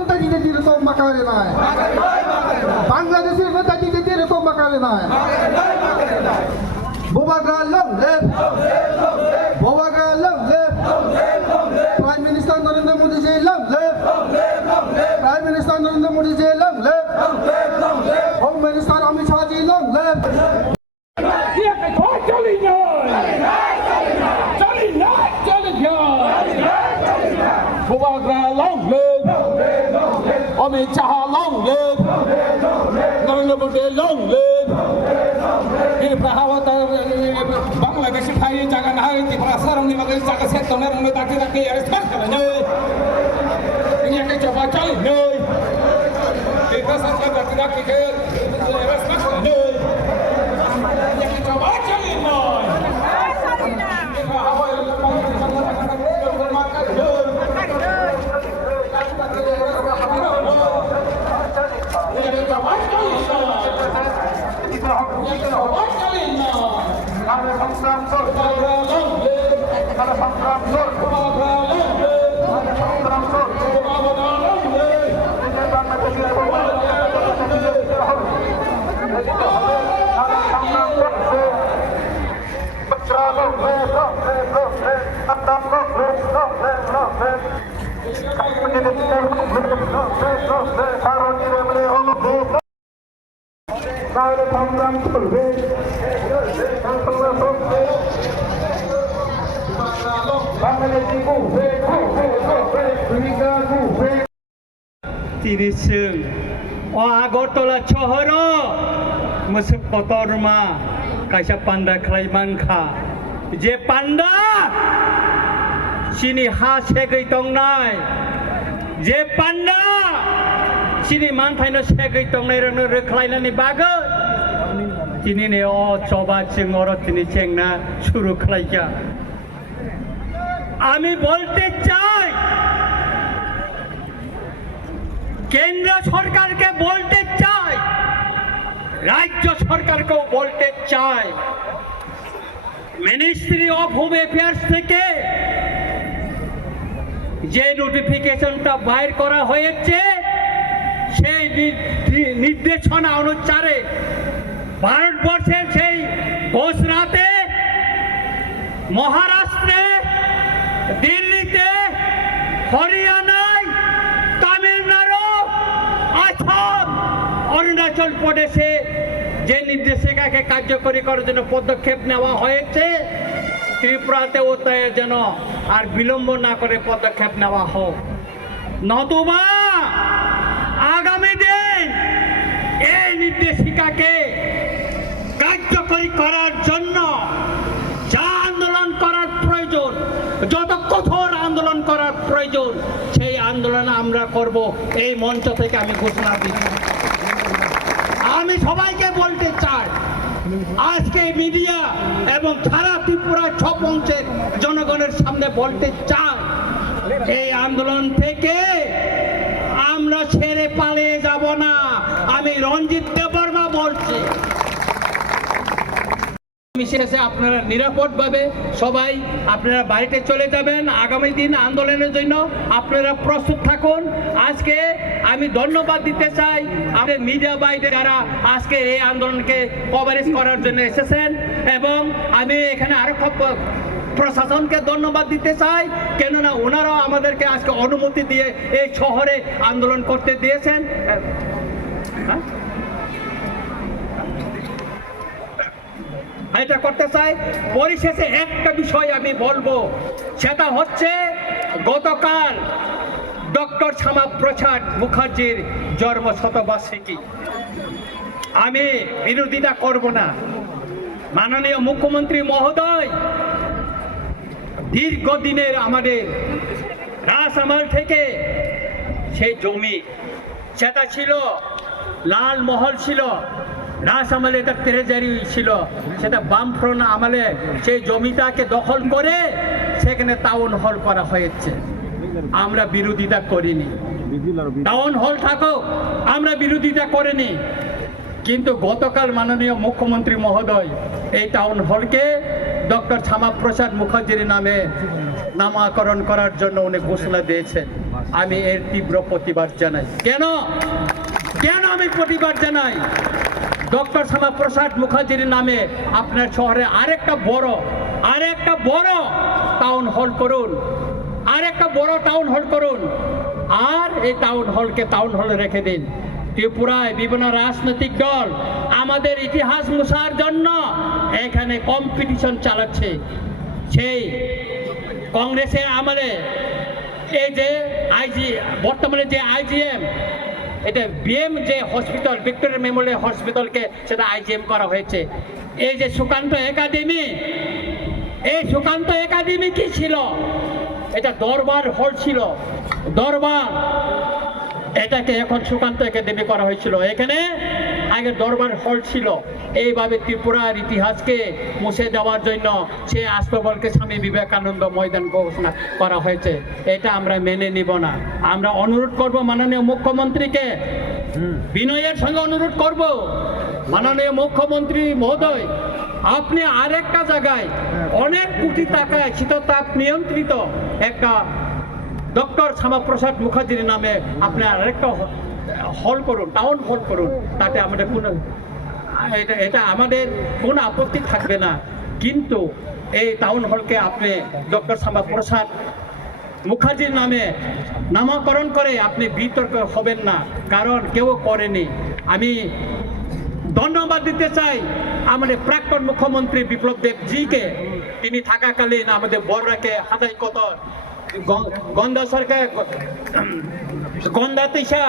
নেতাজিদের যেরকম মাকারে নাই, বাংলাদেশের নেতাজিদের যেরকম মাকারে নাই। বোবাগা লং লেফট, বোবাগা long left, prime minister Narendra Modi ji long left, prime minister Narendra Modi ji long left, home minister Amit Shah ji long left. Amit Shah long live, Narendra Modi long live. Ini perawat Bangladesh hari jangan hari di pasar ini makan jaga sektor ini tak respect katanya. Ini yang coba cari nih. Kita saja tidak kita respect katanya. Yang coba cari nih. Tirisung Agortola Chohoro Masuk Potorma Kaisa Panda Klaimanka Je Panda Sini Ha Segai Tongnai Je Panda Sini Mantaino Segai Tongnai Rano Reklainani Baga Tini ne O Choba Chingoro Tini Chengna Shuru Klaika Ami bolte chai কেন্দ্র সরকারকে বলতে চাই, রাজ্য সরকারকেও বলতে চাই, ministry of home affairs থেকে যে নোটিফিকেশনটা বাইর করা হয়েছে সেই নির্দেশনা অনুসারে ভারতবর্ষের সেই গুজরাটে, মহারাষ্ট্রে, দিল্লিতে, হরিয়ানায়, তামিলনাড়ু, আসাম, অরুণাচল প্রদেশে যে নির্দেশিকাকে কার্যকরী করার জন্য পদক্ষেপ নেওয়া হয়েছে ত্রিপুরাতেও তাই যেন আর বিলম্ব না করে পদক্ষেপ নেওয়া হোক, নতুবা আগামী দিন এই নির্দেশিকাকে কার্যকরী করার জন্য যা আন্দোলন করার প্রয়োজন, যত কঠোর আন্দোলন করার প্রয়োজন সেই আন্দোলন আমরা করব। এই মঞ্চ থেকে আমি ঘোষণা দিচ্ছি। আমি সবাইকে বলতে চাই, আজকে মিডিয়া এবং সারা ত্রিপুরা 6 অংশের জনগণের সামনে বলতে চাই, এই আন্দোলন থেকে আমরা ছেড়ে পালিয়ে যাব না। আমি রঞ্জিত দেববর্মা বলছি। শেষে আপনারা নিরাপদভাবে সবাই আপনারা বাড়িতে চলে যাবেন। আগামী দিন আন্দোলনের জন্য আপনারা প্রস্তুত থাকুন। আজকে আমি ধন্যবাদ দিতে চাই আমাদের মিডিয়া ভাইদের যারা আজকে এই আন্দোলনকে কভারেজ করার জন্য এসেছেন, এবং আমি এখানে আরো প্রশাসনকে ধন্যবাদ দিতে চাই, কেননা ওনারাও আমাদেরকে আজকে অনুমতি দিয়ে এই শহরে আন্দোলন করতে দিয়েছেন। এটা করতে চাই। পরিশেষে একটা বিষয় আমি বলবো, সেটা হচ্ছে গতকাল ডক্টর শ্যামাপ্রসাদ মুখার্জির জন্ম শতবার্ষিকী। আমি বিরোধিতা করব না। মাননীয় মুখ্যমন্ত্রী মহোদয় দীর্ঘদিনের আমাদের রাজআমল থেকে সেই জমি, সেটা ছিল লাল মহল ছিল, রাজ আমলে এটা ট্রেজারি ছিল, সেটা বামফ্রন্ট আমলে সেই জমিটাকে দখল করে সেখানে টাউন হল করা হয়েছে। আমরা বিরোধিতা করিনি, টাউন হল থাকুক, আমরা বিরোধিতা করিনি। কিন্তু গতকাল মাননীয় মুখ্যমন্ত্রী মহোদয় এই টাউন হলকে ডক্টর শ্যামাপ্রসাদ মুখার্জির নামে নামকরণ করার জন্য উনি ঘোষণা দিয়েছেন। আমি এর তীব্র প্রতিবাদ জানাই। কেন কেন আমি প্রতিবাদ জানাই? ডক্টর শ্যামাপ্রসাদ মুখার্জির নামে আপনার শহরে আরেকটা বড় টাউন হল করুন, আরেকটা বড় টাউন হল করুন, আর এই টাউন হলে রেখে দিন। ত্রিপুরায় বিভিন্ন রাজনৈতিক দল আমাদের ইতিহাস মুছার জন্য এখানে কম্পিটিশন চালাচ্ছে। সেই কংগ্রেসের আমলে এই যে বর্তমানে যে আইজিএম, এটা বিএম যে হসপিটাল, ভিক্টোরিয়া মেমোরিয়াল হসপিটালকে সেটা আইজিএম করা হয়েছে। এই যে সুকান্ত একাডেমি কি ছিল? এটা দরবার হল ছিল, দরবার, এটাকে এখন সুকান্ত একাডেমি করা হয়েছিল। এখানে আগে দরবার হল ছিল। এইভাবে ত্রিপুরার ইতিহাসকে মুছে দেওয়ার জন্য সে আস্তবলকে স্বামী বিবেকানন্দ ময়দান ঘোষণা করা হয়েছে। এটা আমরা মেনে নিব না। আমরা অনুরোধ করব মাননীয় মুখ্যমন্ত্রীকে, বিনয়ের সঙ্গে অনুরোধ করব, মাননীয় মুখ্যমন্ত্রী মহোদয়, আপনি আরেকটা জায়গায় অনেক কোটি টাকায় শীততাপ নিয়ন্ত্রিত একটা ডক্টর শ্যামাপ্রসাদ মুখার্জির নামে আপনি আরেকটা হল করুন, টাউন হল করুন। তাতে আমাদের এটা আমাদের কোনো আপত্তি থাকবে না। কিন্তু এই টাউন হলকে আপনি ডক্টর শ্যামাপ্রসাদ মুখার্জির নামে নামকরণ করে আপনি বিতর্ক হবেন না, কারণ কেউ করেনি। আমি ধন্যবাদ দিতে চাই আমাদের প্রাক্তন মুখ্যমন্ত্রী বিপ্লব দেবজিকে। তিনি থাকাকালীন আমাদের বড়রাকে হাতাই কত গন্ধা সরকার, গন্ধা তিসা,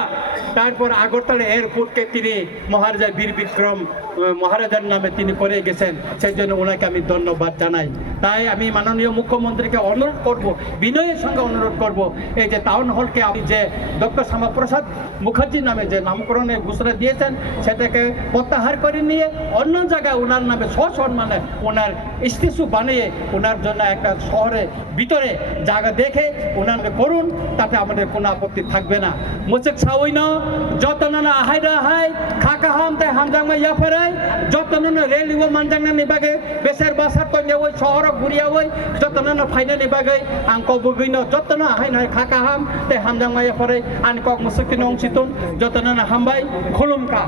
তারপর আগরতলা এয়ারপোর্টকে তিনি মহারাজা বীর বিক্রম মহারাজার নামে তিনি করে গেছেন। সেই জন্য ওনাকে আমি ধন্যবাদ জানাই। তাই আমি মাননীয় মুখ্যমন্ত্রীকে অনুরোধ করব, বিনয়ের সঙ্গে অনুরোধ করব, এই যে টাউন হলকে আপনি যে ডক্টর শ্যামাপ্রসাদ মুখার্জির নামে যে নামকরণের ঘোষণা দিয়েছেন সেটাকে প্রত্যাহার করে নিয়ে অন্য জায়গায় ওনার নামে সসম্মানে ওনার স্ট্যাচু বানিয়ে ওনার জন্য একটা শহরে ভিতরে জায়গা দেখে ওনার করুন, তাতে আমাদের কোনো আপত্তি থাকবে না। মুচেক ছাউই না যতন আহাই রাহাই খাকা হাম তাই হামজাংমা ইয়াফারে যতন রেলিও মানজাংনা নিবাগে বেসের বাসার তো ওই শহর ঘুরিয়া ওই যতন ফাইনা নিবাগে আং কবুগিন যতন আহাই নাই খাকা হাম তাই হামজাংমা ইয়াফারে আন কক মুসুকিন অংশিতুন যতন হামবাই খুলুমকা।